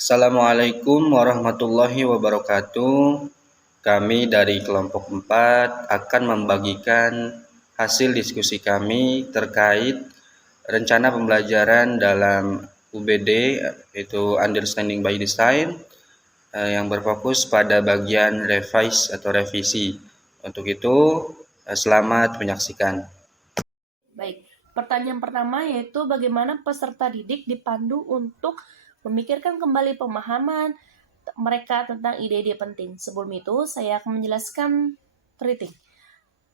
Assalamualaikum warahmatullahi wabarakatuh. Kami dari kelompok 4 akan membagikan hasil diskusi kami terkait rencana pembelajaran dalam UBD, yaitu Understanding by Design, yang berfokus pada bagian revise atau revisi. Untuk itu, selamat menyaksikan. Baik, pertanyaan pertama yaitu bagaimana peserta didik dipandu untuk memikirkan kembali pemahaman mereka tentang ide-ide penting. Sebelum itu, saya akan menjelaskan rating.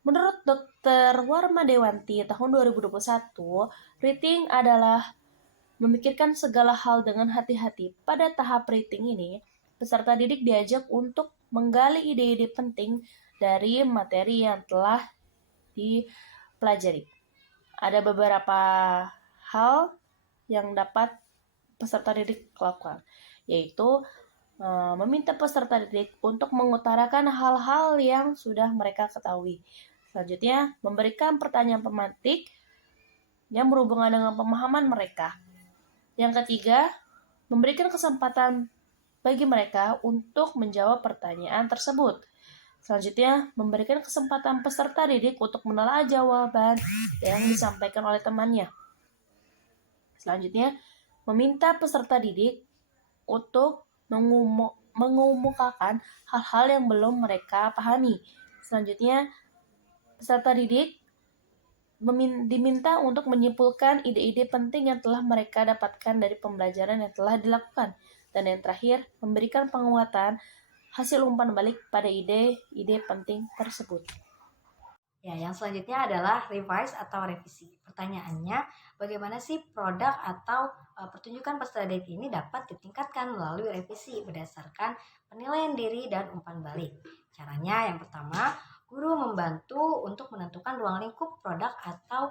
Menurut Dr. Warma Dewanti tahun 2021, rating adalah memikirkan segala hal dengan hati-hati. Pada tahap rating ini, peserta didik diajak untuk menggali ide-ide penting dari materi yang telah dipelajari. Ada beberapa hal yang dapat peserta didik lakukan, yaitu meminta peserta didik untuk mengutarakan hal-hal yang sudah mereka ketahui. Selanjutnya, memberikan pertanyaan pemantik yang berhubungan dengan pemahaman mereka. Yang ketiga, memberikan kesempatan bagi mereka untuk menjawab pertanyaan tersebut. Selanjutnya, memberikan kesempatan peserta didik untuk menelaah jawaban yang disampaikan oleh temannya. Selanjutnya, meminta peserta didik untuk mengemukakan hal-hal yang belum mereka pahami. Selanjutnya, peserta didik diminta untuk menyimpulkan ide-ide penting yang telah mereka dapatkan dari pembelajaran yang telah dilakukan. Dan yang terakhir, memberikan penguatan hasil umpan balik pada ide-ide penting tersebut. Ya, yang selanjutnya adalah revise atau revisi. Pertanyaannya, bagaimana sih produk atau pertunjukan peserta didik ini dapat ditingkatkan melalui revisi berdasarkan penilaian diri dan umpan balik? Caranya yang pertama, guru membantu untuk menentukan ruang lingkup produk atau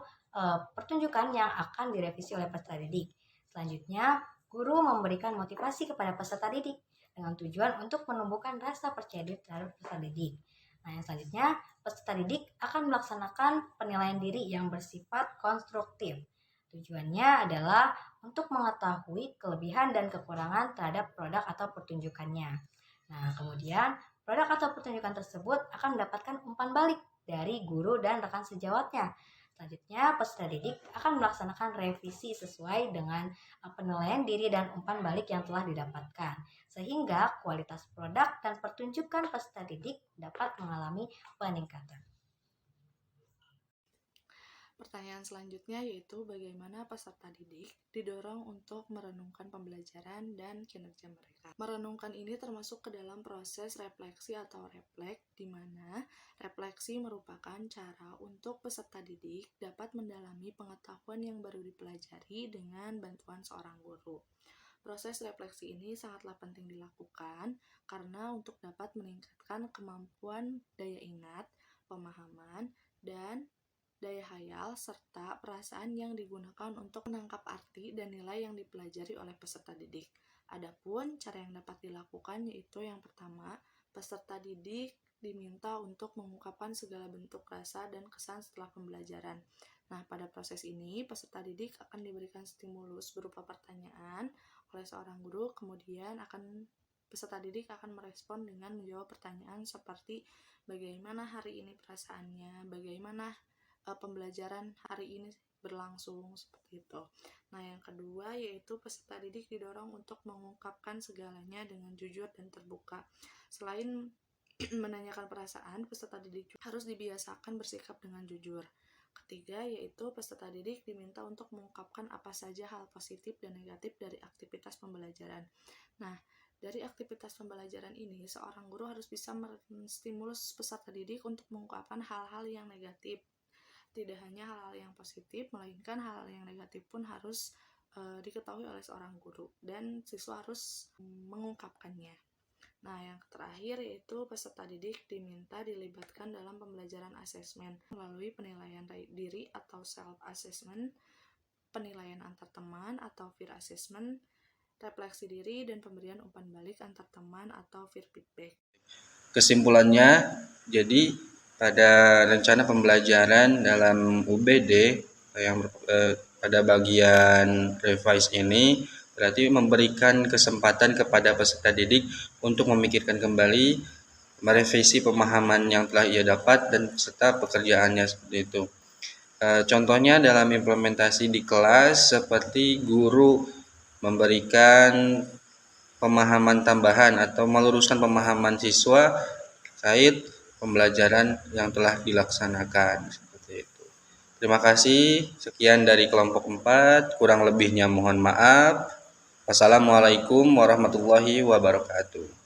pertunjukan yang akan direvisi oleh peserta didik. Selanjutnya, guru memberikan motivasi kepada peserta didik dengan tujuan untuk menumbuhkan rasa percaya diri terhadap peserta didik. Nah, yang selanjutnya, peserta didik akan melaksanakan penilaian diri yang bersifat konstruktif. Tujuannya adalah untuk mengetahui kelebihan dan kekurangan terhadap produk atau pertunjukannya. Nah, kemudian produk atau pertunjukan tersebut akan mendapatkan umpan balik dari guru dan rekan sejawatnya. Selanjutnya, peserta didik akan melaksanakan revisi sesuai dengan penilaian diri dan umpan balik yang telah didapatkan, sehingga kualitas produk dan pertunjukan peserta didik dapat mengalami peningkatan. Pertanyaan selanjutnya yaitu bagaimana peserta didik didorong untuk merenungkan pembelajaran dan kinerja mereka. Merenungkan ini termasuk ke dalam proses refleksi atau reflek, di mana refleksi merupakan cara untuk peserta didik dapat mendalami pengetahuan yang baru dipelajari dengan bantuan seorang guru. Proses refleksi ini sangatlah penting dilakukan karena untuk dapat meningkatkan kemampuan daya ingat, pemahaman, dan daya hayal, serta perasaan yang digunakan untuk menangkap arti dan nilai yang dipelajari oleh peserta didik. Adapun cara yang dapat dilakukan yaitu yang pertama, peserta didik diminta untuk mengungkapkan segala bentuk rasa dan kesan setelah pembelajaran. Nah, pada proses ini, peserta didik akan diberikan stimulus berupa pertanyaan oleh seorang guru, kemudian peserta didik akan merespon dengan menjawab pertanyaan seperti bagaimana hari ini perasaannya, bagaimana pembelajaran hari ini berlangsung, seperti itu. Nah, yang kedua yaitu peserta didik didorong untuk mengungkapkan segalanya dengan jujur dan terbuka. Selain menanyakan perasaan, peserta didik harus dibiasakan bersikap dengan jujur. Ketiga yaitu peserta didik diminta untuk mengungkapkan apa saja hal positif dan negatif dari aktivitas pembelajaran. Nah, dari aktivitas pembelajaran ini, seorang guru harus bisa menstimulus peserta didik untuk mengungkapkan hal-hal yang negatif. Tidak hanya hal-hal yang positif, melainkan hal-hal yang negatif pun harus diketahui oleh seorang guru dan siswa harus mengungkapkannya. Nah, yang terakhir yaitu peserta didik diminta dilibatkan dalam pembelajaran asesmen melalui penilaian diri atau self-assessment, penilaian antar teman atau peer assessment, refleksi diri, dan pemberian umpan balik antar teman atau peer feedback. Kesimpulannya, jadi pada rencana pembelajaran dalam UBD yang pada bagian revise ini Berarti memberikan kesempatan kepada peserta didik untuk memikirkan kembali, merevisi pemahaman yang telah ia dapat dan serta pekerjaannya seperti itu. Contohnya dalam implementasi di kelas seperti guru memberikan pemahaman tambahan atau meluruskan pemahaman siswa terkait pembelajaran yang telah dilaksanakan seperti itu. Terima kasih. Sekian dari kelompok 4, kurang lebihnya mohon maaf. Wassalamualaikum warahmatullahi wabarakatuh.